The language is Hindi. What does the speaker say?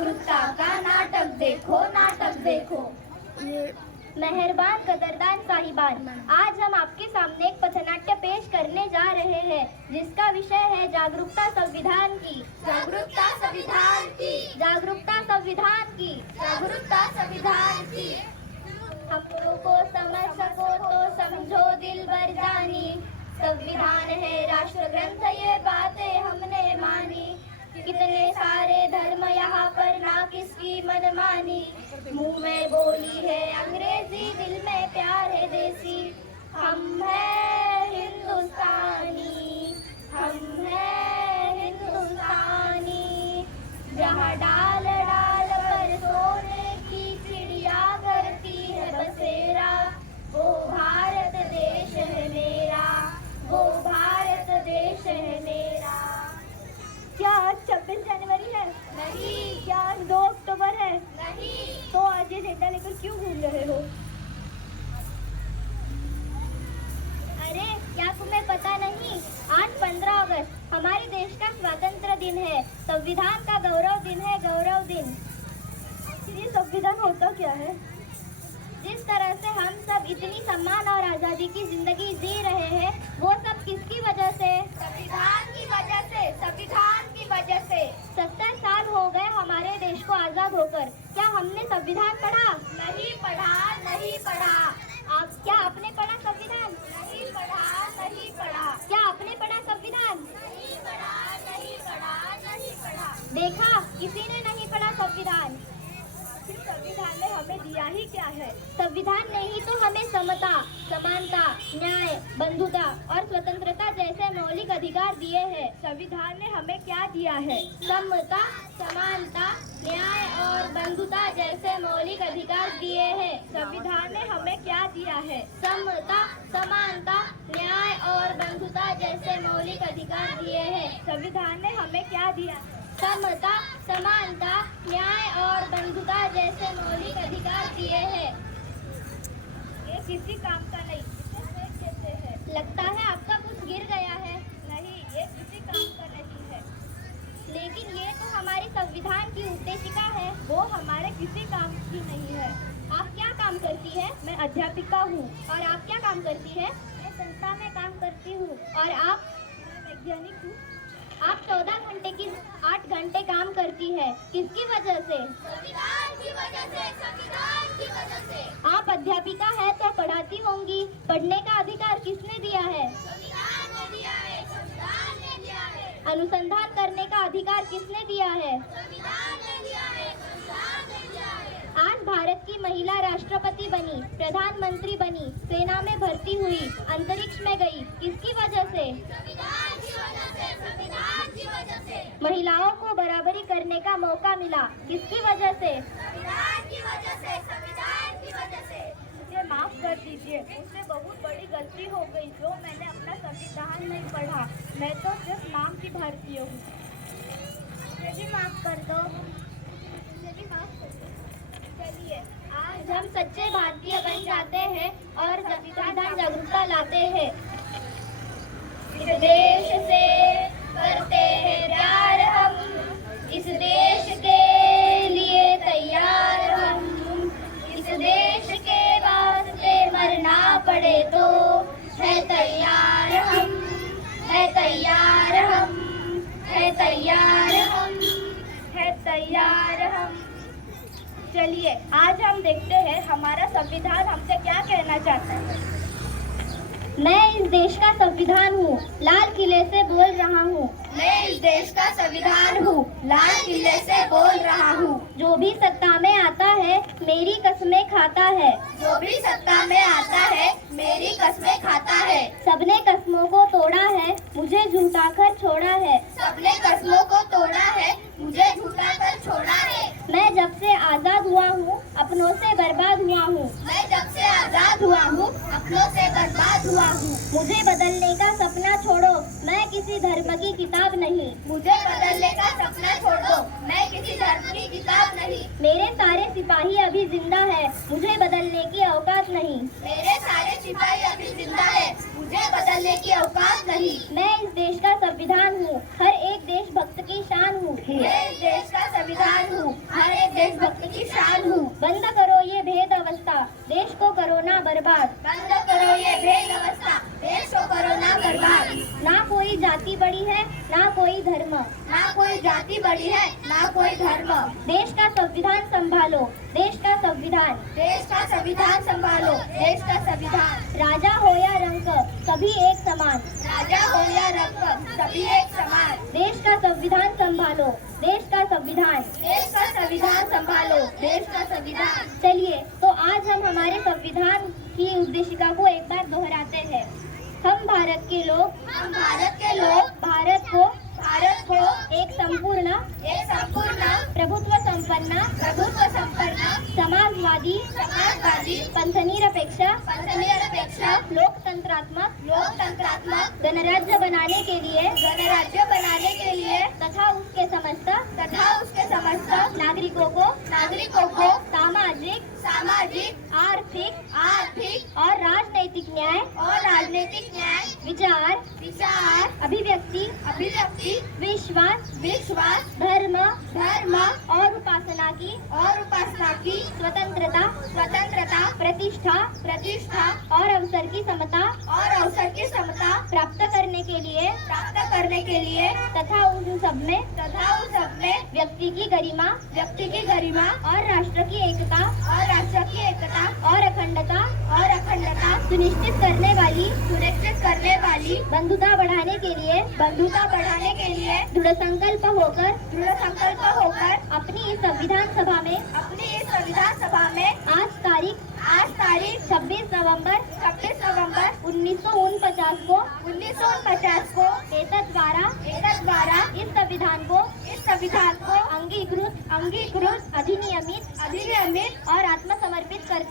जागरूकता का नाटक देखो, नाटक देखो। मेहरबान कदरदान साहिबान, आज हम आपके सामने एक पथनाट्य पेश करने जा रहे हैं जिसका विषय है जागरूकता संविधान की। जागरूकता संविधान की, जागरूकता संविधान की, जागरूकता संविधान की। हमको समझ सको तो समझो दिल भर जानी, संविधान है राष्ट्र ग्रंथ ये बातें हमने मानी। कितने सारे धर्म यहाँ पर ना किसकी मनमानी, मुंह में बोली है अंग्रेजी दिल में प्यार है देसी। हम है हिंदुस्तानी, हम है हिंदुस्तानी, जहाँ डाल डाल पर सोने की चिड़िया करती है बसेरा, वो भारत देश है मेरा, वो भारत देश है मेरा। क्या आज 26 जनवरी है? नहीं। क्या आज 2 अक्टूबर है? नहीं। तो आज ये झंडा लेकर क्यों घूम रहे हो? अरे क्या तुम्हें पता नहीं, आज 15 अगस्त हमारे देश का स्वतंत्र दिन है, संविधान का गौरव दिन है, गौरव दिन। ये संविधान होता क्या है? जिस तरह से हम सब इतनी सम्मान और आजादी की जिंदगी जी रहे हैं, वो सब किसकी वजह से? संविधान की वजह से, संविधान की वजह से। 70 साल हो गए हमारे देश को आजाद होकर, क्या हमने संविधान पढ़ा? नहीं पढ़ा, नहीं पढ़ा। क्या आपने पढ़ा संविधान? नहीं पढ़ा, नहीं पढ़ा। क्या आपने पढ़ा संविधान? नहीं पढ़ा, नहीं पढ़ा, नहीं पढ़ा। देखा, किसी ने नहीं पढ़ा संविधान। संविधान ने हमें दिया ही क्या है? संविधान ने ही तो हमें समता, समानता, न्याय, बंधुता और स्वतंत्रता जैसे मौलिक अधिकार दिए हैं। संविधान ने हमें क्या दिया है? समता, समानता, न्याय और बंधुता जैसे मौलिक अधिकार दिए हैं। संविधान ने हमें क्या दिया है? समता, समानता, न्याय और बंधुता जैसे मौलिक अधिकार दिए हैं। संविधान ने हमें क्या दिया? समता, समानता, न्याय और बंधुता जैसे मौलिक अधिकार दिए हैं। ये किसी काम का नहीं, इसे फेंक देते हैं। लगता है आपका कुछ गिर गया है। नहीं, ये किसी काम का नहीं है। लेकिन ये तो हमारी संविधान की उद्देशिका है। वो हमारे किसी काम की नहीं है। आप क्या काम करती है? मैं अध्यापिका हूँ। और आप क्या काम करती है? मैं संस्था में काम करती हूँ। और आप? मैं वैज्ञानिक हूँ। आप 14 घंटे की 8 घंटे काम करती है, किसकी वजह से? संविधान की वजह से, संविधान की वजह से। आप अध्यापिका है तो पढ़ाती होंगी, पढ़ने का अधिकार किसने दिया है? संविधान ने दिया है, संविधान ने दिया है। अनुसंधान करने का अधिकार किसने दिया है? संविधान ने दिया है, संविधान ने दिया है। आज भारत की महिला राष्ट्रपति बनी, प्रधानमंत्री बनी, सेना में भर्ती हुई, अंतरिक्ष में गई, किसकी वजह से? संविधान की वजह से, संविधान की वजह से। महिलाओं को बराबरी करने का मौका मिला, किसकी वजह से? संविधान की वजह से, संविधान की वजह से। मुझे माफ कर दीजिए, मुझसे बहुत बड़ी गलती हो गई जो मैंने अपना संविधान नहीं पढ़ा। मैं तो सिर्फ नाम की भारतीय हूँ। मुझे भी माफ कर दो। मुझे भी माफ कर दो। चलिए, आज हम सच्चे भारतीय बन जाते हैं और संविधान जागरूकता लाते हैं। इस देश से करते हैं प्यार हम, इस देश के लिए तैयार हम, इस देश के वास्ते मरना पड़े तो है तैयार हम, है तैयार हम, है तैयार हम, है तैयार हम। चलिए, आज हम देखते हैं हमारा संविधान हमसे क्या कहना चाहता है। मैं इस देश का संविधान हूँ, लाल किले से बोल रहा हूँ। मैं इस देश का संविधान हूँ, लाल किले से बोल रहा हूँ। जो भी सत्ता में आता है मेरी कस्में खाता है, जो भी सत्ता में आता है मेरी कस्में खाता है। सबने कस्मों को तोड़ा है, मुझे झूठा कर छोड़ा है। सबने कस्मों को तोड़ा है, मुझे झूठा कर छोड़ा है। मैं जब से आजाद हुआ हूँ अपनों से बर्बाद हुआ हूँ। मैं जब से आजाद हुआ हूँ अपनों से बर्बाद हुआ हूँ। मुझे बदलने का सपना छोड़ो, मैं किसी धर्म की किताब नहीं। मुझे बदलने का सपना छोड़ दो, मैं किसी धर्म की किताब नहीं। मेरे सारे सिपाही अभी जिंदा है, मुझे बदलने की औकात नहीं। मेरे सारे सिपाही अभी जिंदा है, मुझे बदलने की औकात नहीं। मैं इस देश का संविधान हूँ, हर एक देशभक्त की शान हूँ। मैं इस देश का संविधान हूँ, बंद करो ये भेद अवस्था, देश को करो ना बर्बाद। बंद करो ये भेद अवस्था, देश को करो ना बर्बाद। ना कोई जाति बड़ी है, ना कोई धर्म, ना कोई जाति बड़ी है, ना कोई धर्म। देश का संविधान संभालो, देश का संविधान। देश का संविधान संभालो, देश का संविधान। राजा हो या रंक, सभी एक समान। राजा हो या रंक, सभी एक समान। देश का संविधान संभालो, देश का संविधान। देश का संविधान संभालो, देश का संविधान। चलिए तो आज हम हमारे संविधान की उद्देशिका को एक बार दोहराते हैं। हम भारत के लोग, हम भारत के लोग भारत को एक संपूर्ण प्रभुत्व संपन्न समाजवादी पंथनिरपेक्ष लोकतंत्रात्मक गणराज्य बनाने के लिए तथा उसके समस्त नागरिकों को सामाजिक आर्थिक और राजनैतिक न्याय विचार अभिव्यक्ति विश्वास धर्म और उपासना की स्वतंत्रता प्रतिष्ठा और अवसर की समता प्राप्त करने के लिए तथा उन सब में व्यक्ति की गरिमा और राष्ट्र की एकता और अखंडता सुनिश्चित करने वाली बंधुता बढ़ाने के लिए दृढ़ संकल्प होकर अपनी इस संविधान सभा में आज तारीख 26 नवंबर 1949 को एतत् द्वारा इस संविधान को अंगीकृत अधिनियमित और आत्मसमर्पित करते